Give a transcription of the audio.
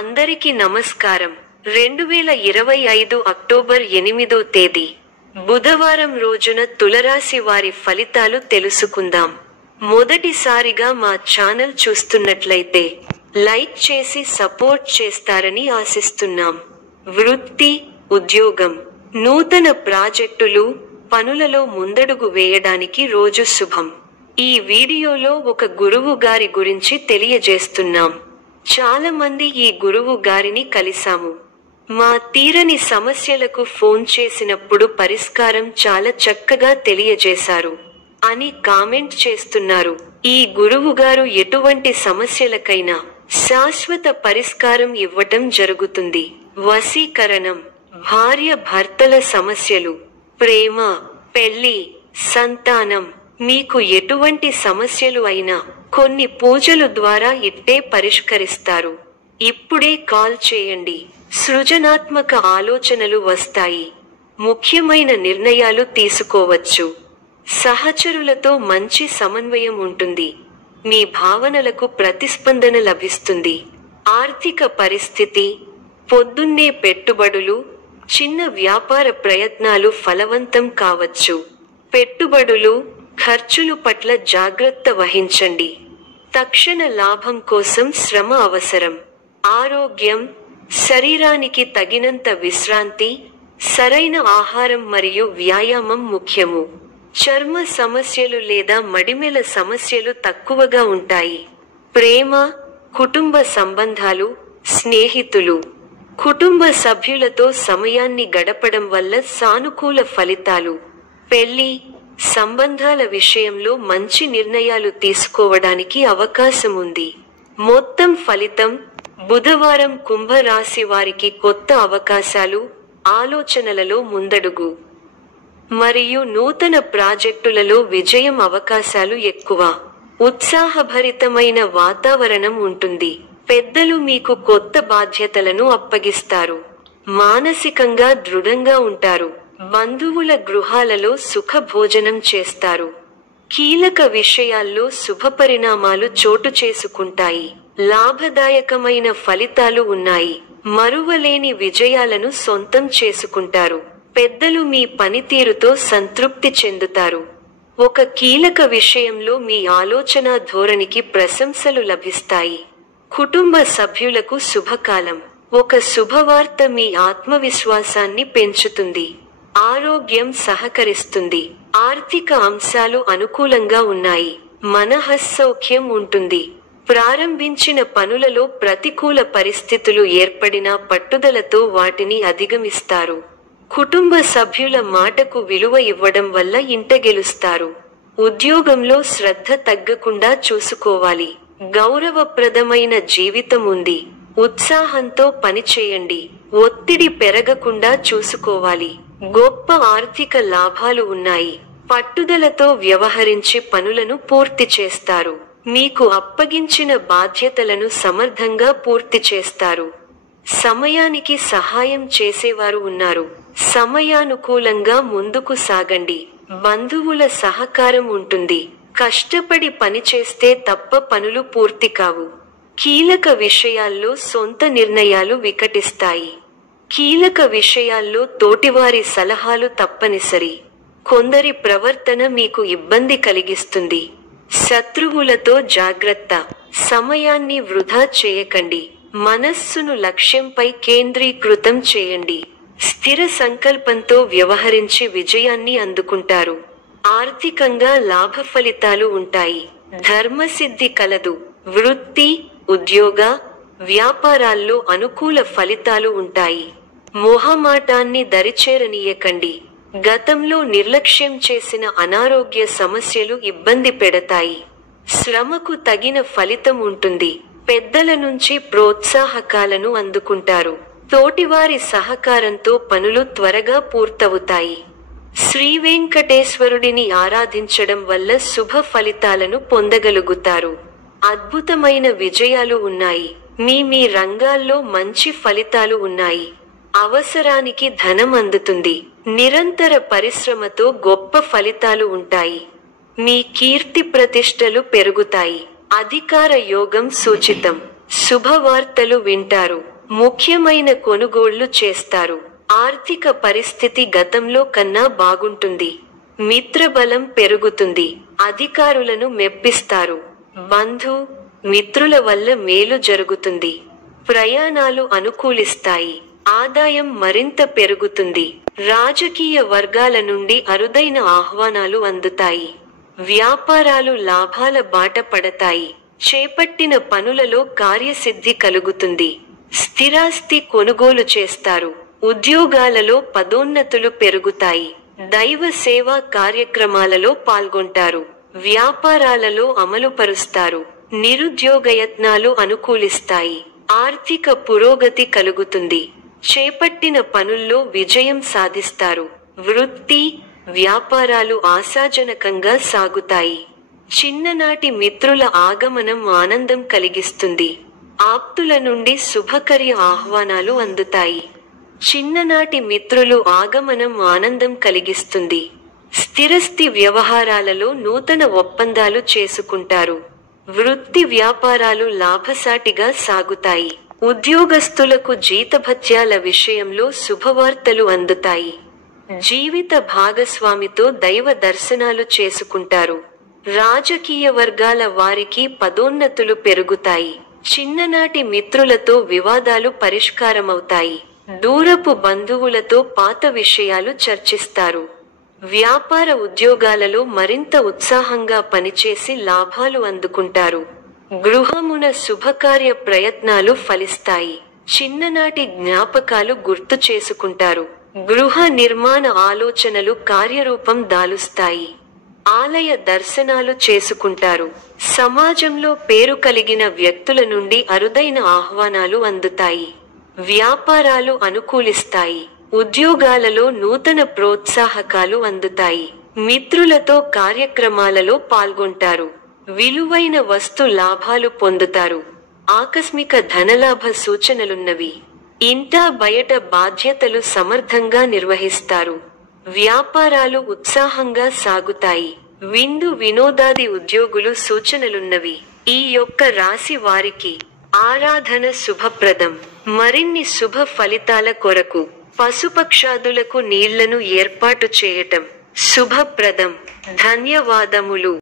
అందరికీ నమస్కారం. 2025 అక్టోబర్ 8వ తేదీ బుధవారం రోజున తులరాశి వారి ఫలితాలు తెలుసుకుందాం. మొదటిసారిగా మా ఛానల్ చూస్తున్నట్లయితే లైక్ చేసి సపోర్ట్ చేస్తారని ఆశిస్తున్నాం. వృత్తి, ఉద్యోగం, నూతన ప్రాజెక్టులు, పనులలో ముందడుగు వేయడానికి రోజు శుభం. ఈ వీడియోలో ఒక గురువు గారి గురించి తెలియజేస్తున్నాం. చాలా మంది ఈ గురువు గారిని కలిసాము. మా తీరని సమస్యలకు ఫోన్ చేసినప్పుడు పరిష్కారం చాలా చక్కగా తెలియజేశారు అని కామెంట్ చేస్తున్నారు. ఈ గురువు గారు ఎటువంటి సమస్యలకైనా శాశ్వత పరిష్కారం ఇవ్వటం జరుగుతుంది. వశీకరణం, భార్య భర్తల సమస్యలు, ప్రేమ, పెళ్లి, సంతానం, మీకు ఎటువంటి సమస్యలు అయినా కొన్ని పూజలు ద్వారా ఇట్టే పరిష్కరిస్తారు. ఇప్పుడే కాల్ చేయండి. సృజనాత్మక ఆలోచనలు వస్తాయి. ముఖ్యమైన నిర్ణయాలు తీసుకోవచ్చు. సహచరులతో మంచి సమన్వయం ఉంటుంది. మీ భావనలకు ప్రతిస్పందన లభిస్తుంది. ఆర్థిక పరిస్థితి, పొద్దున్నే పెట్టుబడులు, చిన్న వ్యాపార ప్రయత్నాలు ఫలవంతం కావచ్చు. పెట్టుబడులు, ఖర్చులు పట్ల జాగ్రత్త వహించండి. తక్షణ లాభం కోసం శ్రమ అవసరం. ఆరోగ్యం, శరీరానికి తగినంత విశ్రాంతి, సరైన ఆహారం మరియు వ్యాయామం ముఖ్యము. చర్మ సమస్యలు లేదా మడిమెల సమస్యలు తక్కువగా ఉంటాయి. ప్రేమ, కుటుంబ సంబంధాలు, స్నేహితులు, కుటుంబ సభ్యులతో సమయాన్ని గడపడం వల్ల సానుకూల ఫలితాలు. పెళ్లి, సంబంధాల విషయంలో మంచి నిర్ణయాలు తీసుకోవడానికి అవకాశం ఉంది. మొత్తం ఫలితం: బుధవారం కుంభ రాశి వారికి కొత్త అవకాశాలు, ఆలోచనలలో ముందడుగు మరియు నూతన ప్రాజెక్టులలో విజయం అవకాశాలు ఎక్కువ. ఉత్సాహభరితమైన వాతావరణం ఉంటుంది. పెద్దలు మీకు కొత్త బాధ్యతలను అప్పగిస్తారు. మానసికంగా దృఢంగా ఉంటారు. బంధువుల గృహాలలో సుఖ భోజనం చేస్తారు. కీలక విషయాల్లో శుభపరిణామాలు చోటు చేసుకుంటాయి. లాభదాయకమైన ఫలితాలు ఉన్నాయి. మరువలేని విజయాలను సొంతం చేసుకుంటారు. పెద్దలు మీ పనితీరుతో సంతృప్తి చెందుతారు. ఒక కీలక విషయంలో మీ ఆలోచన ధోరణికి ప్రశంసలు లభిస్తాయి. కుటుంబ సభ్యులకు శుభకాలం. ఒక శుభవార్త మీ ఆత్మవిశ్వాసాన్ని పెంచుతుంది. ఆరోగ్యం సహకరిస్తుంది. ఆర్థిక అంశాలు అనుకూలంగా ఉన్నాయి. మనఃసౌఖ్యం ఉంటుంది. ప్రారంభించిన పనులలో ప్రతికూల పరిస్థితులు ఏర్పడినా పట్టుదలతో వాటిని అధిగమిస్తారు. కుటుంబ సభ్యుల మాటకు విలువ ఇవ్వడం వల్ల ఇంట గెలుస్తారు. ఉద్యోగంలో శ్రద్ధ తగ్గకుండా చూసుకోవాలి. గౌరవప్రదమైన జీవితం ఉంది. ఉత్సాహంతో పనిచేయండి. ఒత్తిడి పెరగకుండా చూసుకోవాలి. గొప్ప ఆర్థిక లాభాలు ఉన్నాయి. పట్టుదలతో వ్యవహరించి పనులను పూర్తి చేస్తారు. మీకు అప్పగించిన బాధ్యతలను సమర్థంగా పూర్తి చేస్తారు. సమయానికి సహాయం చేసేవారు ఉన్నారు. సమయానుకూలంగా ముందుకు సాగండి. బంధువుల సహకారం ఉంటుంది. కష్టపడి పనిచేస్తే తప్ప పనులు పూర్తి కావు. కీలక విషయాల్లో సొంత నిర్ణయాలు వికటిస్తాయి. కీలక విషయాల్లో తోటివారి సలహాలు తప్పనిసరి. కొందరి ప్రవర్తన మీకు ఇబ్బంది కలిగిస్తుంది. శత్రువులతో జాగ్రత్త. సమయాన్ని వృధా చేయకండి. మనస్సును లక్ష్యంపై కేంద్రీకృతం చేయండి. స్థిర సంకల్పంతో వ్యవహరించి విజయాన్ని అందుకుంటారు. ఆర్థికంగా లాభ ఫలితాలు ఉంటాయి. ధర్మసిద్ధి కలదు. వృత్తి, ఉద్యోగ, వ్యాపారాల్లో అనుకూల ఫలితాలు ఉంటాయి. మొహమాటాన్ని దరిచేరనీయకండి. గతంలో నిర్లక్ష్యం చేసిన అనారోగ్య సమస్యలు ఇబ్బంది పెడతాయి. శ్రమకు తగిన ఫలితం ఉంటుంది. పెద్దల నుంచి ప్రోత్సాహకాలను అందుకుంటారు. తోటివారి సహకారంతో పనులు త్వరగా పూర్తవుతాయి. శ్రీ వెంకటేశ్వరుడిని ఆరాధించడం వల్ల శుభ ఫలితాలను పొందగలుగుతారు. అద్భుతమైన విజయాలు ఉన్నాయి. మీ రంగాల్లో మంచి ఫలితాలు ఉన్నాయి. అవసరానికి ధనం అందుతుంది. నిరంతర పరిశ్రమతో గొప్ప ఫలితాలు ఉంటాయి. మీ కీర్తి ప్రతిష్టలు పెరుగుతాయి. అధికార యోగం సూచితం. శుభవార్తలు వింటారు. ముఖ్యమైన కొనుగోళ్లు చేస్తారు. ఆర్థిక పరిస్థితి గతంలో కన్నా బాగుంటుంది. మిత్రబలం పెరుగుతుంది. అధికారులను మెప్పిస్తారు. మిత్రుల వల్ల మేలు జరుగుతుంది. ప్రయాణాలు అనుకూలిస్తాయి. ఆదాయం మరింత పెరుగుతుంది. రాజకీయ వర్గాల నుండి అరుదైన ఆహ్వానాలు అందుతాయి. వ్యాపారాలు లాభాల బాట పడతాయి. చేపట్టిన పనులలో కార్యసిద్ధి కలుగుతుంది. స్థిరాస్తి కొనుగోలు చేస్తారు. ఉద్యోగాలలో పదోన్నతులు పెరుగుతాయి. దైవ సేవా కార్యక్రమాలలో పాల్గొంటారు. వ్యాపారాలలో అమలుపరుస్తారు. నిరుద్యోగయత్నాలు అనుకూలిస్తాయి. ఆర్థిక పురోగతి కలుగుతుంది. చేపట్టిన పనుల్లో విజయం సాధిస్తారు. వృత్తి, వ్యాపారాలు ఆశాజనకంగా సాగుతాయి. చిన్ననాటి మిత్రుల ఆగమనం ఆనందం కలిగిస్తుంది. ఆప్తుల నుండి శుభకర్య ఆహ్వానాలు అందుతాయి. చిన్ననాటి మిత్రులు ఆగమనం ఆనందం కలిగిస్తుంది. స్థిరస్థి వ్యవహారాలలో నూతన ఒప్పందాలు చేసుకుంటారు. వృత్తి వ్యాపారాలు లాభసాటిగా సాగుతాయి. ఉద్యోగస్తులకు జీతభత్యాల విషయంలో శుభవార్తలు అందుతాయి. జీవిత భాగస్వామితో దైవ దర్శనాలు చేసుకుంటారు. రాజకీయ వర్గాల వారికి పదోన్నతులు పెరుగుతాయి. చిన్ననాటి మిత్రులతో వివాదాలు పరిష్కారమవుతాయి. దూరపు బంధువులతో పాత విషయాలు చర్చిస్తారు. వ్యాపార ఉద్యోగాలలో మరింత ఉత్సాహంగా పనిచేసి లాభాలు అందుకుంటారు. గృహమున శుభకార్య ప్రయత్నాలు ఫలిస్తాయి. చిన్ననాటి జ్ఞాపకాలు గుర్తు చేసుకుంటారు. గృహ నిర్మాణ ఆలోచనలు కార్యరూపం దాలుస్తాయి. ఆలయ దర్శనాలు చేసుకుంటారు. సమాజంలో పేరు కలిగిన వ్యక్తుల నుండి అరుదైన ఆహ్వానాలు అందుతాయి. వ్యాపారాలు అనుకూలిస్తాయి. ఉద్యోగాలలో నూతన ప్రోత్సాహకాలు అందుతాయి. మిత్రులతో కార్యక్రమాలలో పాల్గొంటారు. విలువైన వస్తు లాభాలు పొందుతారు. ఆకస్మిక ధనలాభ సూచనలున్నవి. ఇంటా బయట బాధ్యతలు సమర్థంగా నిర్వహిస్తారు. వ్యాపారాలు ఉత్సాహంగా సాగుతాయి. వినోదాది ఉద్యోగులు సూచనలున్నవి. ఈ యొక్క రాశి వారికి ఆరాధన శుభప్రదం. మరిన్ని శుభ ఫలితాల కొరకు పశుపక్షాదులకు నీళ్లను ఏర్పాటు చేయటం శుభప్రదం. ధన్యవాదములు.